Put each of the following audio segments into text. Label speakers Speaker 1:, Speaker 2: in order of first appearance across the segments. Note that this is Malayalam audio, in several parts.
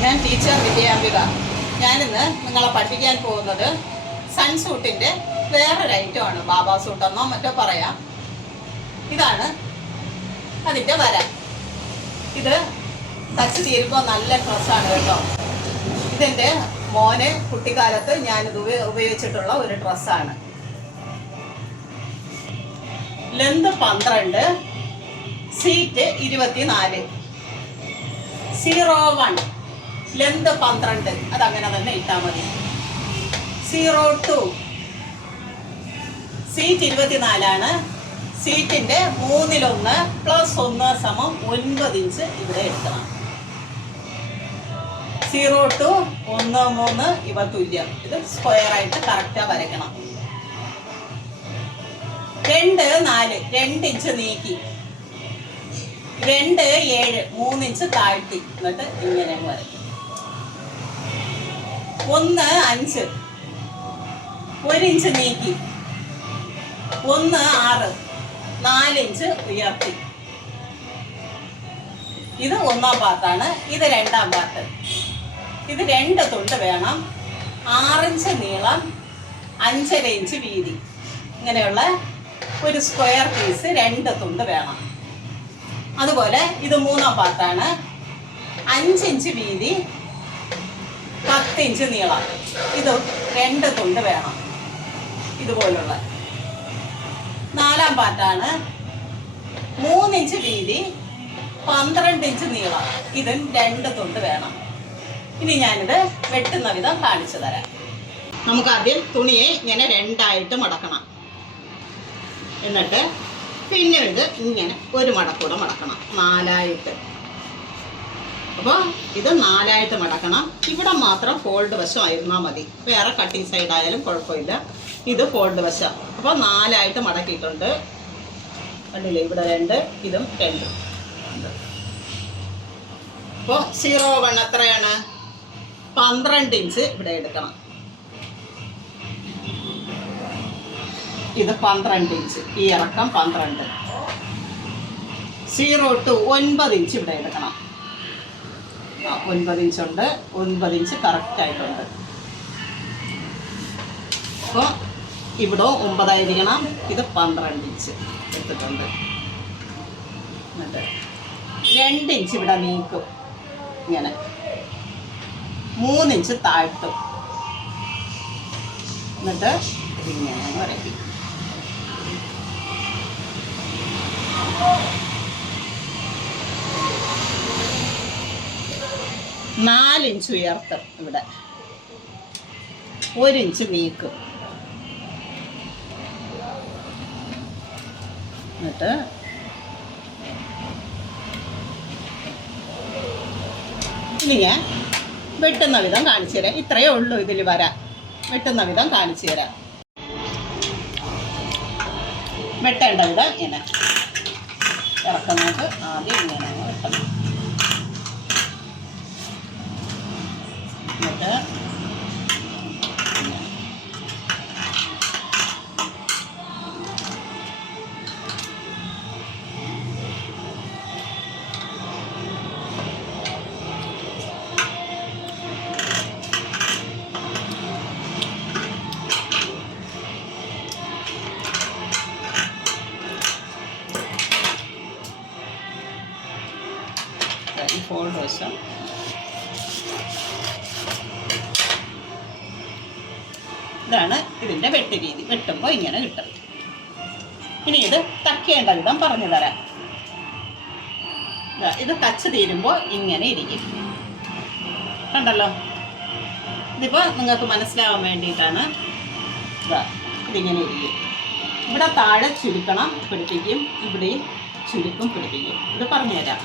Speaker 1: ഞാൻ ടീച്ചർ വിജയാംബിക ഞാനിന്ന് നിങ്ങളെ പഠിപ്പിക്കാൻ പോകുന്നത് സൺസൂട്ടിന്റെ വേറൊരു ഐറ്റമാണ് ബാബാ സൂട്ടെന്നോ മറ്റോ പറയാം. ഇതാണ് അതിന്റെ വര. ഇത് തച്ച് തീരുമ്പോൾ നല്ല ഡ്രസ്സാണ് കേട്ടോ. ഇതെന്റെ മോനെ കുട്ടിക്കാലത്ത് ഞാനിത് ഉപയോ- ഉപയോഗിച്ചിട്ടുള്ള ഒരു ഡ്രസ്സാണ് ലെന്ത് പന്ത്രണ്ട് സീറ്റ് ഇരുപത്തിനാല്. Zero one. ലെന്ത് പന്ത്രണ്ട്. അങ്ങനെ തന്നെ ഇട്ടാൽ മതി. സീറോ ടു സീറ്റ് ഇരുപത്തിനാലാണ്. സീറ്റിന്റെ മൂന്നിലൊന്ന് പ്ലസ് ഒന്ന് സമം ഒൻപത് ഇഞ്ച് ഇവിടെ എടുക്കണം. സീറോ ടു ഒന്ന് മൂന്ന് ഇവ തുല്യം. ഇത് സ്ക്വയർ ആയിട്ട് കറക്റ്റാ വരയ്ക്കണം. രണ്ട് നാല്. രണ്ട് ഇഞ്ച് നീക്കി. രണ്ട് ഏഴ്. മൂന്നിഞ്ച് താഴ്ത്തി. എന്നിട്ട് ഇങ്ങനെ വരയ്ക്കും. ഒന്ന് അഞ്ച്. ഒരു ഇഞ്ച് നീക്കി. ഒന്ന് ആറ്. നാലിഞ്ച് ഉയർത്തി. ഇത് ഒന്നാം പാർട്ടാണ്. ഇത് രണ്ടാം പാർട്ട്. ഇത് രണ്ട് തുണ്ട് വേണം. ആറിഞ്ച് നീളം അഞ്ചര ഇഞ്ച് വീതി. ഇങ്ങനെയുള്ള ഒരു സ്ക്വയർ പീസ് രണ്ട് തുണ്ട് വേണം. അതുപോലെ ഇത് മൂന്നാം പാർട്ടാണ്. അഞ്ചിഞ്ച് വീതി പത്ത് ഇഞ്ച് നീളം. ഇത് രണ്ട് തുണ്ട് വേണം. ഇതുപോലുള്ള. നാലാം പാറ്റാണ്. മൂന്നിഞ്ച് വീതി പന്ത്രണ്ട് ഇഞ്ച് നീളം. ഇതും രണ്ട് തുണ്ട് വേണം. ഇനി ഞാനിത് വെട്ടുന്ന വിധം കാണിച്ചു തരാം. നമുക്ക് ആദ്യം തുണിയെ ഇങ്ങനെ രണ്ടായിട്ട് മടക്കണം. എന്നിട്ട് പിന്നെ ഇത് ഇങ്ങനെ ഒരു മടക്കൂടെ മടക്കണം. നാലായിട്ട്. അപ്പോൾ ഇത് നാലായിട്ട് മടക്കണം. ഇവിടെ മാത്രം ഫോൾഡ് വശം ആയിരുന്നാൽ മതി. വേറെ കട്ടിങ് സൈഡ് ആയാലും കുഴപ്പമില്ല. ഇത് ഫോൾഡ് വശം. അപ്പോൾ നാലായിട്ട് മടക്കിയിട്ടുണ്ട്. കണ്ടില്ലേ? ഇവിടെ രണ്ട് ഇതും രണ്ട്. അപ്പോൾ സീറോ വൺ എത്രയാണ്? പന്ത്രണ്ട് ഇഞ്ച് ഇവിടെ എടുക്കണം. ഇത് പന്ത്രണ്ട് ഇഞ്ച് ഈ ഇറക്കം പന്ത്രണ്ട്. സീറോ ടു ഒൻപത് ഇഞ്ച് ഇവിടെ എടുക്കണം. ഒൻപത് ഇഞ്ച് ഉണ്ട് ഒൻപത് ഇഞ്ച് കറക്റ്റ് ആയിട്ടുണ്ട്. അപ്പോൾ ഇവിടെ ഒമ്പതായിരിക്കണം. ഇത് പന്ത്രണ്ട് ഇഞ്ച് എടുത്തിട്ടുണ്ട്. രണ്ട് ഇഞ്ച് ഇവിടെ നീക്കും. ഇങ്ങനെ. മൂന്നിഞ്ച് താഴ്ത്തും. എന്നിട്ട് ഇങ്ങനെ വരയ്ക്കും നാലിഞ്ച് ഉയർത്തും ഇവിടെ. ഒരിഞ്ച് നീക്കും എന്നിട്ട് ഇനി ഞാൻ വെട്ടുന്ന വിധം കാണിച്ചു തരാം. ഇത്രയേ ഉള്ളൂ ഇതിൽ വരാൻ. വെട്ടുന്ന വിധം കാണിച്ചു തരാം. വെട്ടേണ്ട വിധം ഇങ്ങനെ. ഇറക്കുന്നത് ആദ്യം ഇങ്ങനെ വെട്ടണം. എന്നിട്ട് ഇതാണ് ഇതിന്റെ വെട്ട് രീതി. വെട്ടുമ്പോൾ ഇങ്ങനെ കിട്ടും. ഇനി ഇത് തക്കേണ്ട വിധം പറഞ്ഞു തരാം. ഇത് തച്ച് തീരുമ്പോൾ ഇങ്ങനെ ഇരിക്കും. കണ്ടല്ലോ? ഇതിപ്പോൾ നിങ്ങൾക്ക് മനസ്സിലാവാൻ വേണ്ടിയിട്ടാണ് ഇതാ ഇതിങ്ങനെ ഇരിക്കും. ഇവിടെ താഴെ ചുരുക്കണം പിടിപ്പിക്കും. ഇവിടെയും ചുരുക്കും പിടിപ്പിക്കും. ഇത് പറഞ്ഞുതരാം.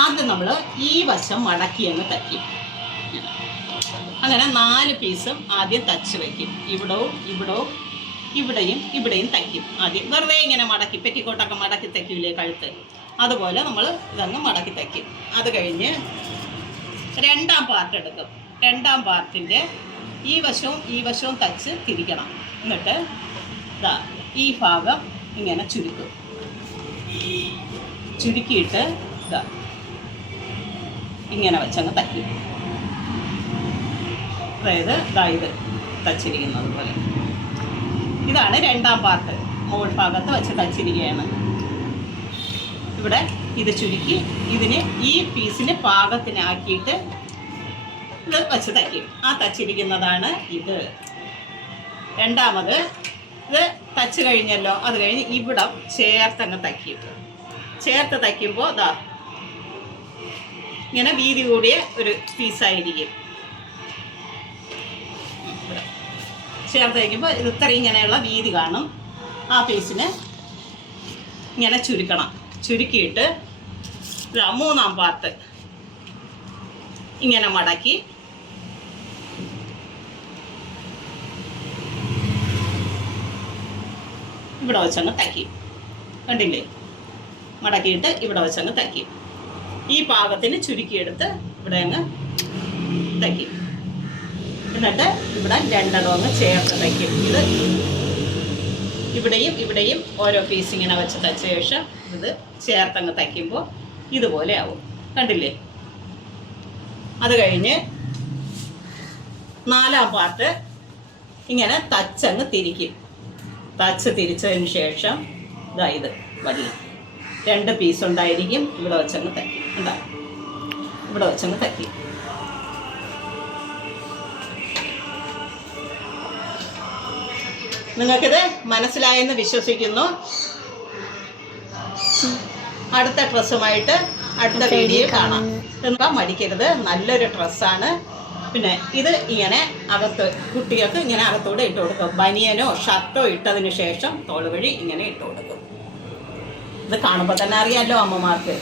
Speaker 1: ആദ്യം നമ്മൾ ഈ വശം മടക്കി അങ്ങ് തയ്ക്കും. അങ്ങനെ നാല് പീസും ആദ്യം തച്ച് വയ്ക്കും ഇവിടവും ഇവിടവും ഇവിടെയും ഇവിടെയും തയ്ക്കും. ആദ്യം വെറുതെ ഇങ്ങനെ മടക്കി പെറ്റിക്കോട്ടൊക്കെ മടക്കി തയ്ക്കൂലേ കഴുത്ത്? അതുപോലെ നമ്മൾ ഇതങ്ങ് മടക്കി തയ്ക്കും. അത് കഴിഞ്ഞ് രണ്ടാം പാർട്ട് എടുക്കും. രണ്ടാം പാർട്ടിന്റെ ഈ വശവും ഈ വശവും തച്ച് തിരിക്കണം. എന്നിട്ട് ഇതാ ഈ ഭാഗം ഇങ്ങനെ ചുരുക്കും. ചുരുക്കിയിട്ട് ഇതാ ഇങ്ങനെ വെച്ചങ്ങ് തയ്ക്കും. അതായത് ഇതാ തച്ചിരിക്കുന്നത് പോലെ. ഇതാണ് രണ്ടാം പാർട്ട് മുകൾ ഭാഗത്ത് വെച്ച് തച്ചിരിക്കുകയാണ്. ഇവിടെ ഇത് ചുരുക്കി ഇതിന് ഈ പീസിന് പാകത്തിനാക്കിയിട്ട് ഇത് വെച്ച് തയ്ക്കും. ആ തച്ചിരിക്കുന്നതാണ് ഇത്. രണ്ടാമത് ഇത് തച്ച് കഴിഞ്ഞല്ലോ. അത് കഴിഞ്ഞ് ഇവിടം ചേർത്തങ്ങ് തയ്ക്കും. ചേർത്ത് തയ്ക്കുമ്പോൾ ഇതാ ഇങ്ങനെ വീതി കൂടിയ ഒരു പീസായിരിക്കും ചേർത്ത് വയ്ക്കുമ്പോൾ ഇത് ഇത്രയും ഇങ്ങനെയുള്ള വീതി കാണും. ആ പീസിന് ഇങ്ങനെ ചുരുക്കണം. ചുരുക്കിയിട്ട് മൂന്നാം പാർട്ട് ഇങ്ങനെ മടക്കി. ഇവിടെ വെച്ചങ്ങ് തയ്ക്കും കണ്ടില്ലേ? മടക്കിയിട്ട് ഇവിടെ വെച്ചങ്ങ് തയ്ക്കും ഈ പാകത്തിന് ചുരുക്കിയെടുത്ത് ഇവിടെ അങ്ങ് തയ്ക്കും എന്നിട്ട് ഇവിടെ രണ്ടെണ്ണം അങ്ങ് ചേർത്ത് തയ്ക്കും ഇത് ഇവിടെയും ഇവിടെയും ഓരോ പീസ് ഇങ്ങനെ വെച്ച് തച്ച ശേഷം ഇത് ചേർത്തങ്ങ് തയ്ക്കുമ്പോൾ ഇതുപോലെ ആവും. കണ്ടില്ലേ? അത് കഴിഞ്ഞ് നാലാം പാർട്ട് ഇങ്ങനെ തച്ചങ്ങ് തിരിക്കും. തച്ച് തിരിച്ചതിന് ശേഷം ഇതാ ഇത് വലിയ രണ്ട് പീസ് ഉണ്ടായിരിക്കും ഇവിടെ വെച്ചങ്ങ് തയ്ക്കും. എന്താ ഇവിടെ വെച്ചങ്ങ് തയ്ക്കും. നിങ്ങൾക്കിത് മനസ്സിലായെന്ന് വിശ്വസിക്കുന്നു. അടുത്ത ഡ്രസ്സുമായിട്ട് അടുത്ത വീഡിയോ കാണാം. എന്താ മടിക്കരുത്. നല്ലൊരു ഡ്രസ്സാണ്. പിന്നെ ഇത് ഇങ്ങനെ അകത്ത് കുട്ടികൾക്ക് ഇങ്ങനെ അകത്തൂടെ ഇട്ട് കൊടുക്കും. ബനിയനോ ഷർട്ടോ ഇട്ടതിന് ശേഷം തോളുവഴി ഇങ്ങനെ ഇട്ട് കൊടുക്കും. ഇത് കാണുമ്പോൾ തന്നെ അറിയാമല്ലോ അമ്മമാർക്ക്.